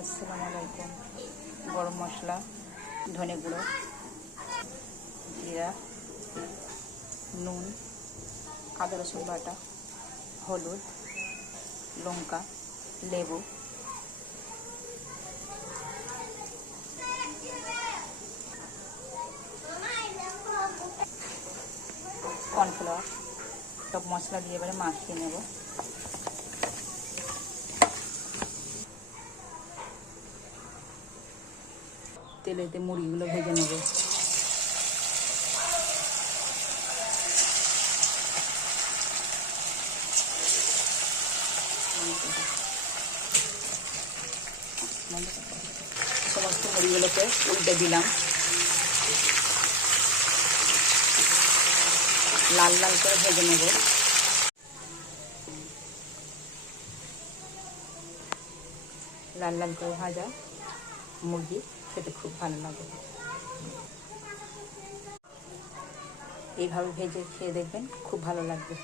আসসালামু আলাইকুম। গরম মশলা, ধনে গুঁড়ো, জিরা, নুন, আদা রসুন বাটা, হলুদ, লঙ্কা, লেবু, কর্নফ্লাওয়ার সব মশলা দিয়ে এবারে মাখিয়ে নেব। তেলেতে মুড়িগুলো ভেজে নেব। সমস্ত মুড়িগুলোকে উল্টে দিলাম, লাল লাল করে ভেজে নেব। লাল লাল করে ভাজা মুরগি খেতে খুব ভালো লাগে। এইভাবে ভেজে খেয়ে দেখবেন, খুব ভালো লাগবে।